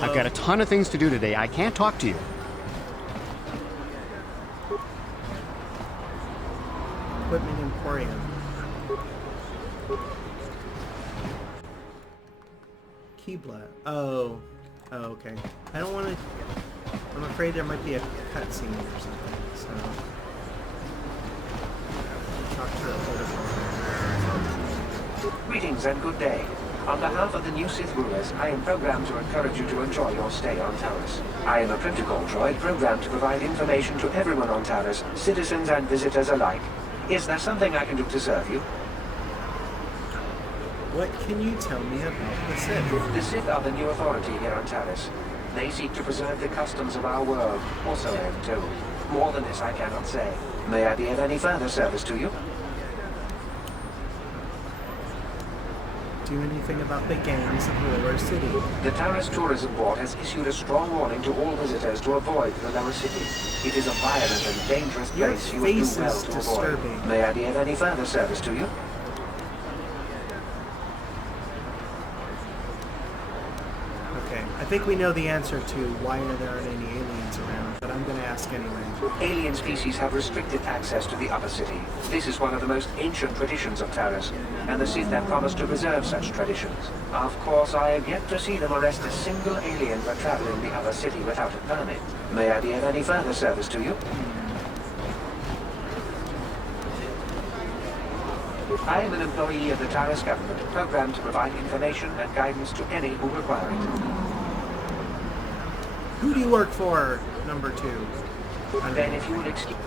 I've got a ton of things to do today. I can't talk to you. Equipment Emporium. Keebler. Oh, okay. I don't want to... I'm afraid there might be a cutscene or something, so... Talk to the protocol. Greetings and good day. On behalf of the new Sith rulers, I am programmed to encourage you to enjoy your stay on Taris. I am a protocol droid programmed to provide information to everyone on Taris, citizens and visitors alike. Is there something I can do to serve you? What can you tell me about the Sith? The Sith are the new authority here on Taris. They seek to preserve the customs of our world, also am too. More than this I cannot say. May I be of any further service to you? Do anything about the gangs of Lunar City? The Taris Tourism Board has issued a strong warning to all visitors to avoid the Lower City. It is a violent and dangerous place you would do well to avoid. May I be of any further service to you? Okay, I think we know the answer to why there aren't any aliens around, but I'm going to ask anyway. Alien species have restricted access to the Upper City. This is one of the most ancient traditions of Taris, and the Sith have promised to preserve such traditions. Of course, I have yet to see them arrest a single alien for traveling the Upper City without a permit. May I be of any further service to you? I am an employee of the Taris government, programmed to provide information and guidance to any who require it. Who do you work for, number 2? Then if you will excuse...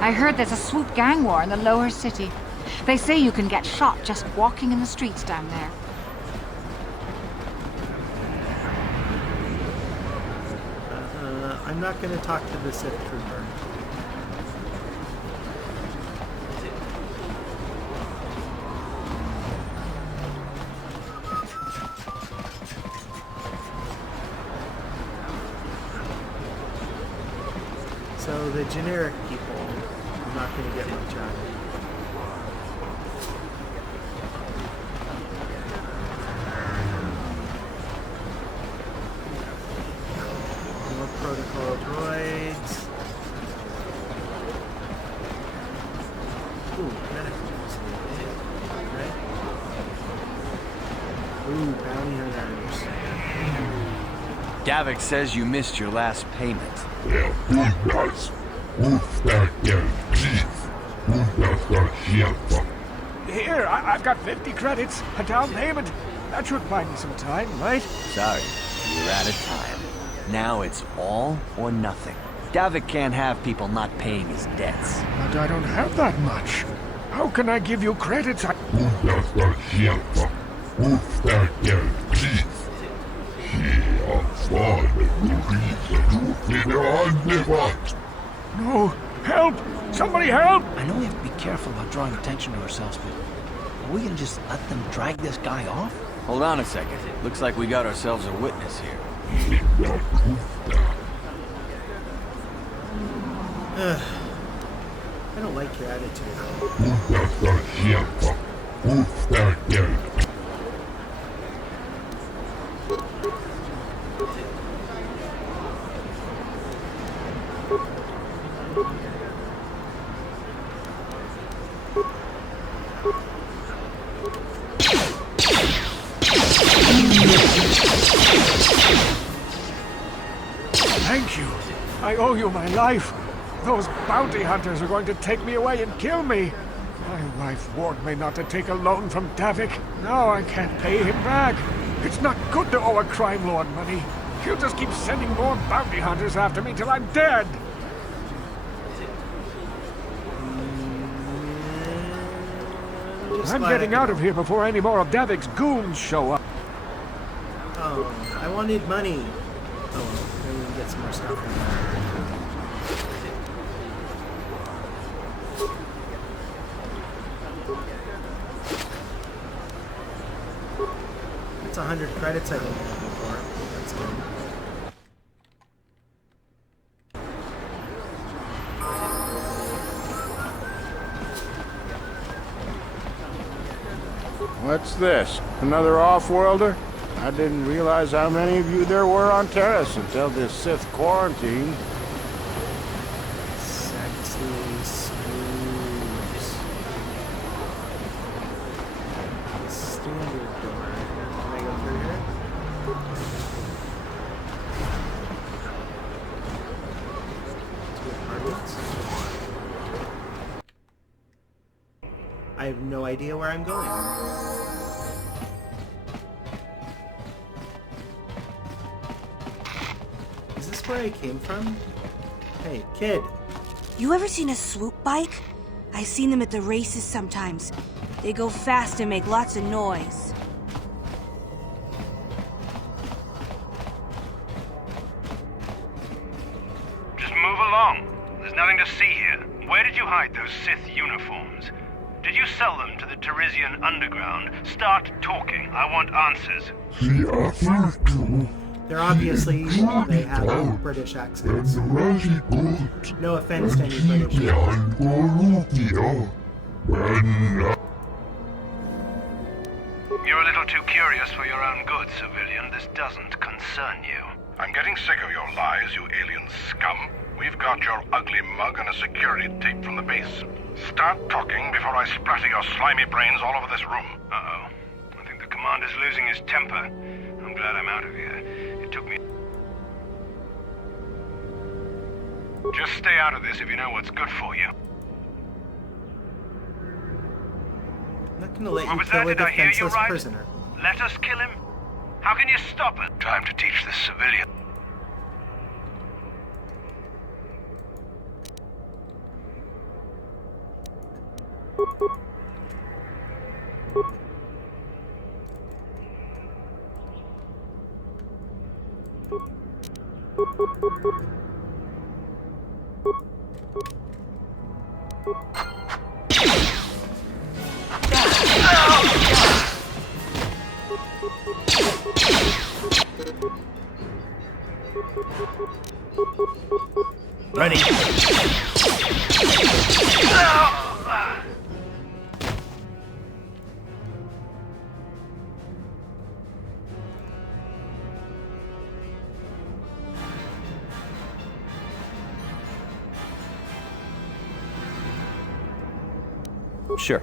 I heard there's a swoop gang war in the Lower City. They say you can get shot just walking in the streets down there. I'm not going to talk to the Sith trooper. So the generic people, I'm not going to get much out of it. More protocol droids. Ooh, medical facility. Right? Ooh, bounty hunters. Davik says you missed your last payment. Yeah, good guys. Move that damn teeth. Move that shit. Here, I've got 50 credits, a down payment. That should buy me some time, right? Sorry, you're out of time. Now it's all or nothing. Davik can't have people not paying his debts. But I don't have that much. How can I give you credits? Move that shit. Move that damn teeth. No, help! Somebody help! I know we have to be careful about drawing attention to ourselves, but are we gonna just let them drag this guy off? Hold on a second. Looks like we got ourselves a witness here. I don't like your attitude. Thank you. I owe you my life. Those bounty hunters are going to take me away and kill me. My wife warned me not to take a loan from Davik. Now I can't pay him back. It's not good to owe a crime lord money. He'll just keep sending more bounty hunters after me till I'm dead. I'm getting out of here before any more of Davik's goons show up. Oh, I wanted money. Oh well, maybe we can get some more stuff from that. That's 100 credits I didn't have before. That's good. What's this? Another off-worlder? I didn't realize how many of you there were on Terrace until this Sith quarantine. Sexy screws. Standard door. Can I go through here? Two apartments. I have no idea where I'm going. Where I came from? Hey, kid. You ever seen a swoop bike? I've seen them at the races sometimes. They go fast and make lots of noise. Just move along. There's nothing to see here. Where did you hide those Sith uniforms? Did you sell them to the Teresian underground? Start talking. I want answers. They're obviously, they have British accents. No offense to any British. You're a little too curious for your own good, civilian. This doesn't concern you. I'm getting sick of your lies, you alien scum. We've got your ugly mug and a security tape from the base. Start talking before I splatter your slimy brains all over this room. Uh-oh. I think the commander's losing his temper. I'm glad I'm out of here. It took me... Just stay out of this if you know what's good for you. I'm not gonna let you kill a defenseless prisoner. Let us kill him? How can you stop it? Time to teach this civilian. Ready. Sure.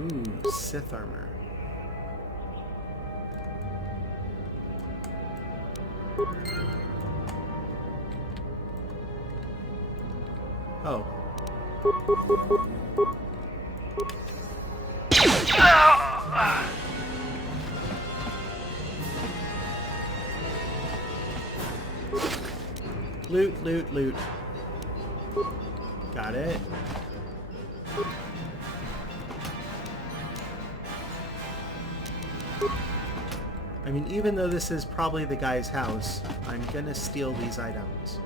Ooh, Sith armor. Oh. Loot, loot, loot. Got it. mean, even though this is probably the guy's house, I'm gonna steal these items.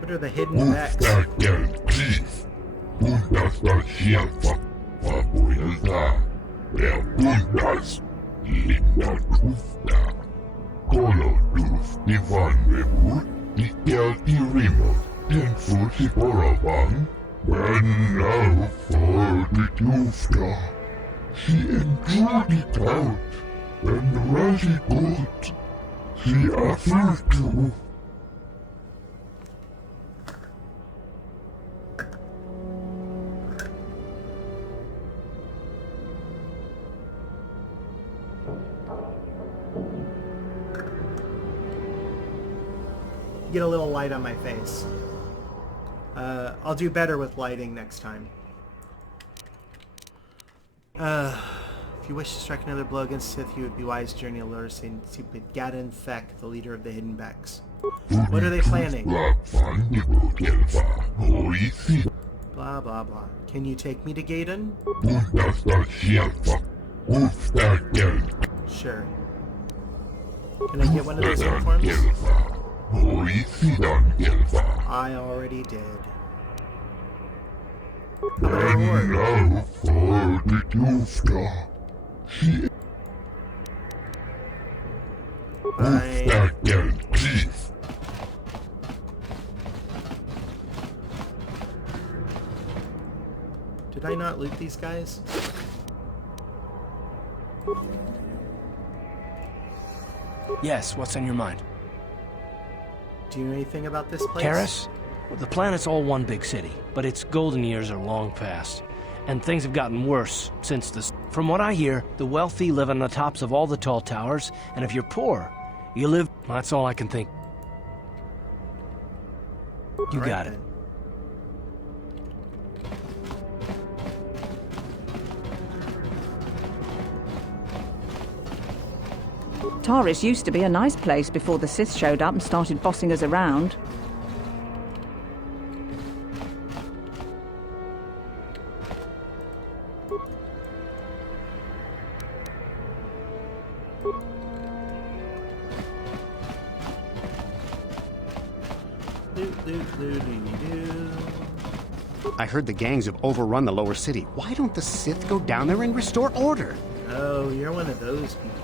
What are the hidden backs? Get a little light on my face. I'll do better with lighting next time. If you wish to strike another blow against Sith, you would be wise to journey a lower scene to Gaden Thek, the leader of the Hidden Becks. What are they planning? Blah, blah, blah. Can you take me to Gaden? Sure. Can I get one of those uniforms? I already did. How about a reward? Did I not loot these guys? Yes, what's on your mind? Do you know anything about this place? Karis? Well, the planet's all one big city, but its golden years are long past. And things have gotten worse since this. From what I hear, the wealthy live on the tops of all the tall towers, and if you're poor, you live... That's all I can think. You got it. Taris used to be a nice place before the Sith showed up and started bossing us around. I heard the gangs have overrun the lower city. Why don't the Sith go down there and restore order? Oh, you're one of those people.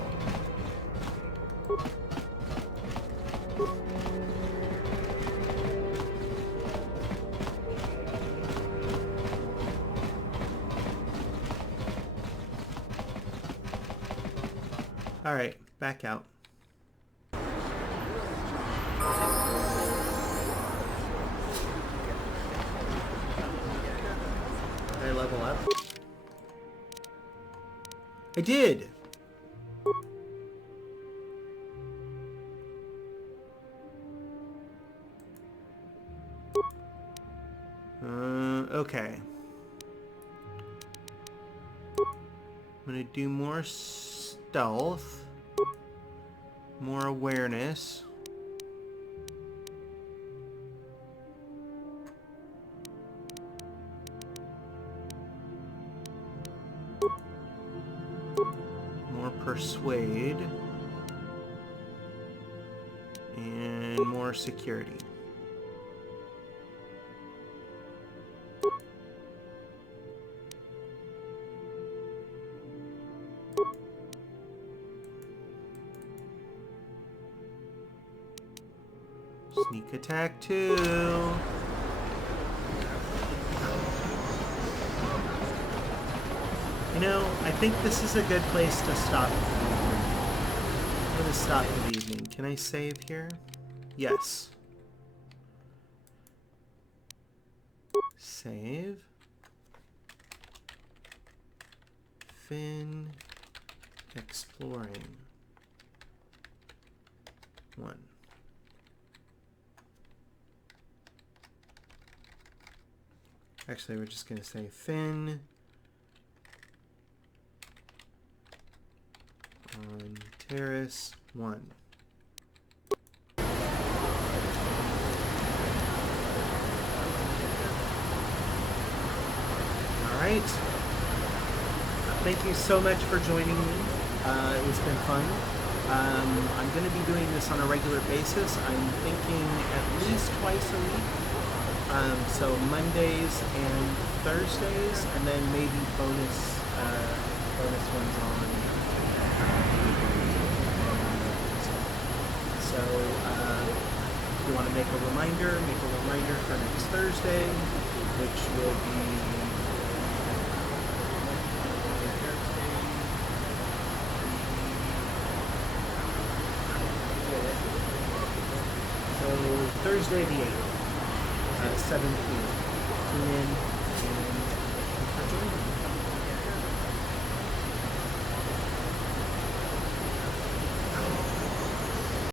Alright, back out. Did I level up? I did! Okay. I'm gonna do more stealth, more awareness. More persuade. And more security. Sneak attack too. You know, I think this is a good place to stop. I'm going to stop for the evening. Can I save here? Yes. Save. Finn. Exploring. 1. Actually, we're just going to say Finn on Terrace 1. Alright. Thank you so much for joining me. It's been fun. I'm going to be doing this on a regular basis. I'm thinking at least twice a week. So Mondays and Thursdays, and then maybe bonus ones on. So if you want to make a reminder for next Thursday, which will be Thursday the 8th, 7 p.m.